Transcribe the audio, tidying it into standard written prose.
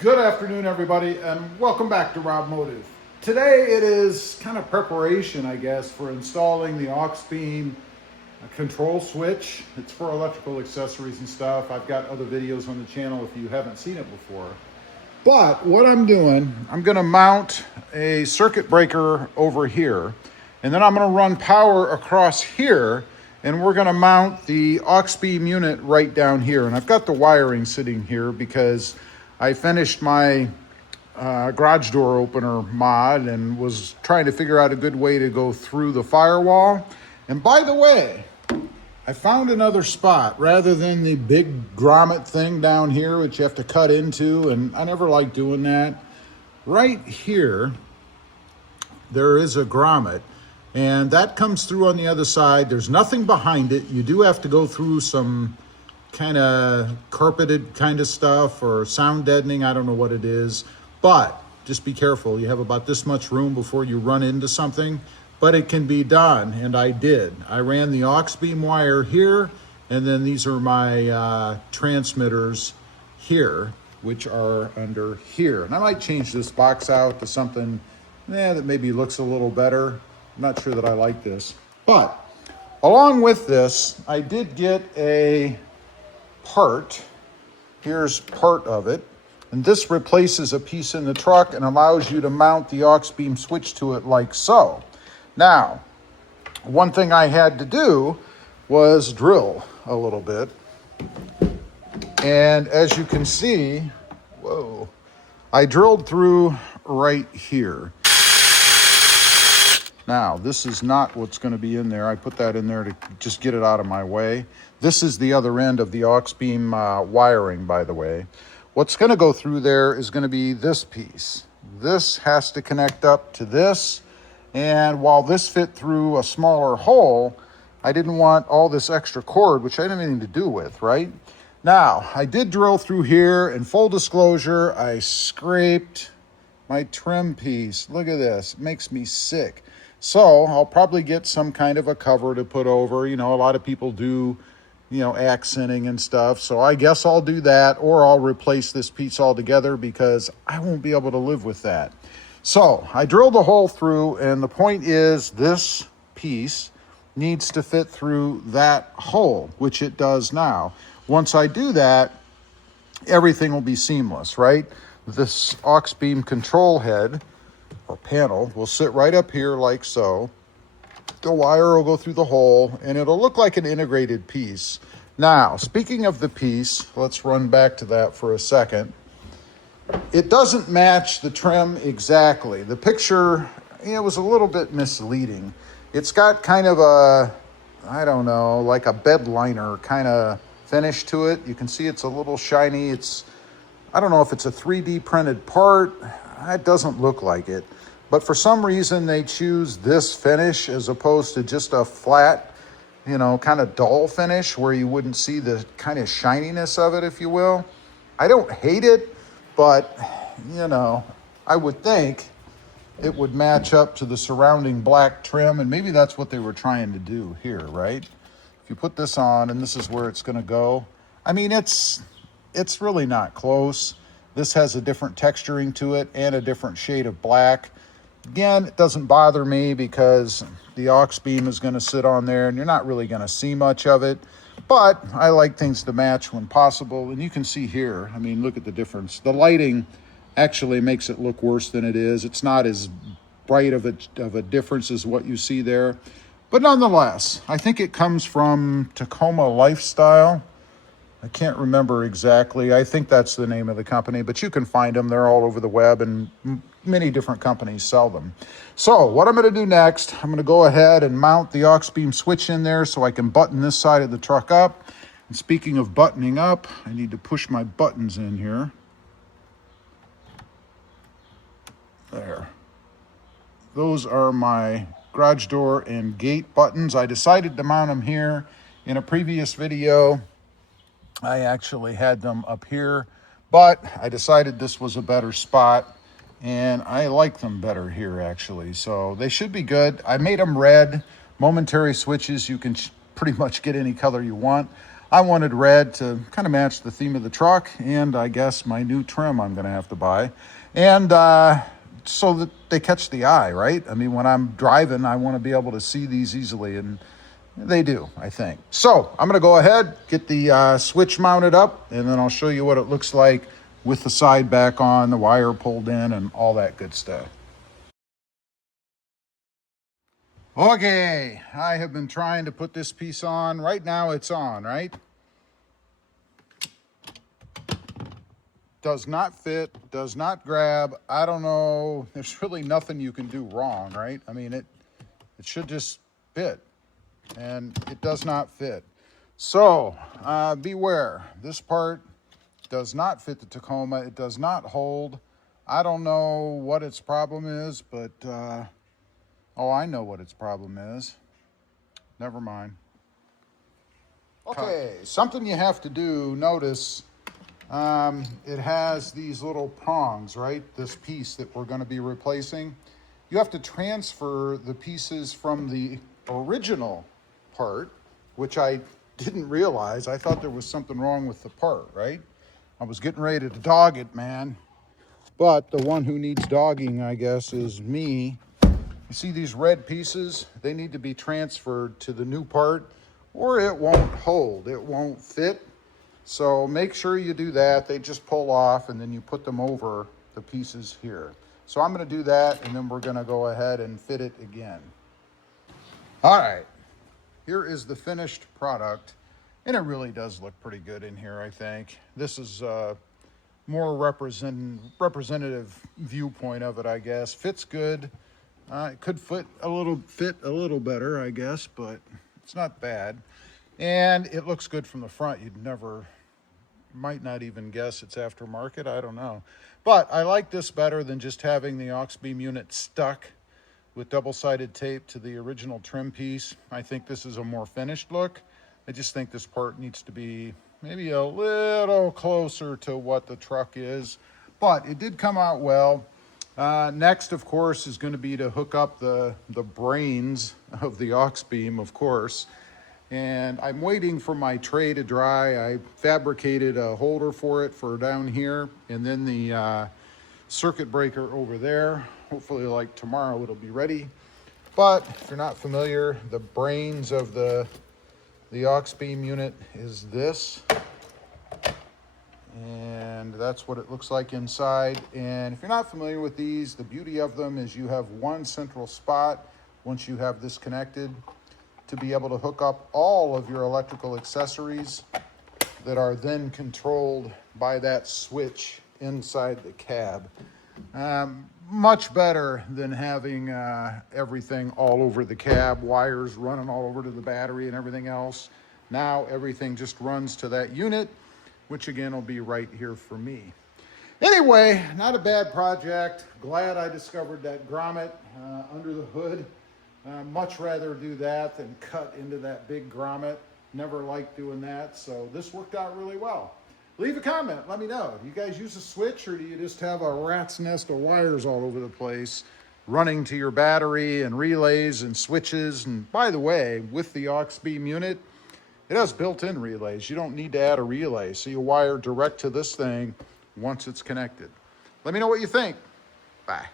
Good afternoon, everybody, and welcome back to RobMotive. Today it is kind of preparation, I guess, for installing the Auxbeam control switch. It's for electrical accessories and stuff. I've got other videos on the channel if you haven't seen it before. But what I'm doing, I'm going to mount a circuit breaker over here, and then I'm going to run power across here, and we're going to mount the Auxbeam unit right down here. And I've got the wiring sitting here because I finished my garage door opener mod and was trying to figure out a good way to go through the firewall. And by the way, I found another spot rather than the big grommet thing down here, which you have to cut into, and I never like doing that. Right here, there is a grommet, and that comes through on the other side. There's nothing behind it. You do have to go through some kind of carpeted kind of stuff or sound deadening. I don't know what it is, but just be careful. You have about this much room before you run into something, but it can be done, and I did. I ran the Auxbeam wire here, and then these are my transmitters here, which are under here. And I might change this box out to something that maybe looks a little better. I'm not sure that I like this, but along with this, I did get a part. Here's part of it, and this replaces a piece in the truck and allows you to mount the Auxbeam switch to it like so. Now, one thing I had to do was drill a little bit, and as you can see, whoa, I drilled through right here. Now, this is not what's going to be in there. I put that in there to just get it out of my way. This is the other end of the Auxbeam wiring, by the way. What's going to go through there is going to be this piece. This has to connect up to this. And while this fit through a smaller hole, I didn't want all this extra cord, which I didn't have anything to do with, right? Now, I did drill through here, and full disclosure, I scraped my trim piece. Look at this. It makes me sick. So I'll probably get some kind of a cover to put over. You know, a lot of people do, accenting and stuff. So I guess I'll do that, or I'll replace this piece altogether because I won't be able to live with that. So I drilled a hole through, and the point is this piece needs to fit through that hole, which it does now. Once I do that, everything will be seamless, right? This Auxbeam control head or panel will sit right up here like so. The wire will go through the hole, and it'll look like an integrated piece. Now, speaking of the piece, let's run back to that for a second. It doesn't match the trim exactly. The picture, it was a little bit misleading. It's got kind of a, I don't know, like a bed liner kind of finish to it. You can see it's a little shiny. I don't know if it's a 3D printed part. It doesn't look like it. But for some reason, they choose this finish as opposed to just a flat, kind of dull finish where you wouldn't see the kind of shininess of it, if you will. I don't hate it, but, I would think it would match up to the surrounding black trim, and maybe that's what they were trying to do here, right? If you put this on, and this is where it's going to go, I mean, it's really not close. This has a different texturing to it and a different shade of black. Again, it doesn't bother me because the Auxbeam is going to sit on there and you're not really going to see much of it. But I like things to match when possible. And you can see here, I mean, look at the difference. The lighting actually makes it look worse than it is. It's not as bright of a difference as what you see there. But nonetheless, I think it comes from Tacoma Lifestyle. I can't remember exactly. I think that's the name of the company, but you can find them. They're all over the web, and many different companies sell them. So what I'm going to do next, I'm going to go ahead and mount the Auxbeam switch in there so I can button this side of the truck up. And speaking of buttoning up, I need to push my buttons in here. There. Those are my garage door and gate buttons. I decided to mount them here. In a previous video, I actually had them up here, but I decided this was a better spot, and I like them better here, actually. So they should be good. I made them red. Momentary switches, you can pretty much get any color you want. I wanted red to kind of match the theme of the truck, and I guess my new trim I'm going to have to buy. And so that they catch the eye, right? I mean, when I'm driving, I want to be able to see these easily, and they do, I think. So I'm going to go ahead, get the switch mounted up, and then I'll show you what it looks like with the side back on, the wire pulled in, and all that good stuff. Okay, I have been trying to put this piece on. Right now it's on, right? Does not fit, does not grab. I don't know. There's really nothing you can do wrong, right? I mean, it should just fit, and it does not fit. So beware. This part does not fit the Tacoma. It does not hold. I don't know what its problem is, but oh, I know what its problem is. Never mind. Okay, something you have to do, notice it has these little prongs, right? This piece that we're going to be replacing. You have to transfer the pieces from the original part, which I didn't realize. I thought there was something wrong with the part, right? I was getting ready to dog it, man. But the one who needs dogging, I guess, is me. You see these red pieces? They need to be transferred to the new part, or it won't hold. It won't fit. So make sure you do that. They just pull off, and then you put them over the pieces here. So I'm going to do that, and then we're going to go ahead and fit it again. All right. Here is the finished product, and it really does look pretty good in here, I think. This is more representative viewpoint of it, I guess. Fits good. It could fit a little better, I guess, but it's not bad. And it looks good from the front. Might not even guess it's aftermarket. I don't know. But I like this better than just having the Auxbeam unit stuck with double-sided tape to the original trim piece. I think this is a more finished look. I just think this part needs to be maybe a little closer to what the truck is. But it did come out well. Next, of course, is going to be to hook up the brains of the Auxbeam, of course. And I'm waiting for my tray to dry. I fabricated a holder for it for down here, and then the circuit breaker over there. Hopefully, like tomorrow, it'll be ready. But if you're not familiar, the brains of the Auxbeam unit is this. And that's what it looks like inside. And if you're not familiar with these, the beauty of them is you have one central spot once you have this connected to be able to hook up all of your electrical accessories that are then controlled by that switch inside the cab. Much better than having everything all over the cab, wires running all over to the battery and everything else. Now everything just runs to that unit, which again will be right here for me. Anyway, not a bad project. Glad I discovered that grommet under the hood. Much rather do that than cut into that big grommet. Never liked doing that, so this worked out really well. Leave a comment, let me know. Do you guys use a switch, or do you just have a rat's nest of wires all over the place running to your battery and relays and switches? And by the way, with the Auxbeam unit, it has built-in relays. You don't need to add a relay, so you wire direct to this thing once it's connected. Let me know what you think. Bye.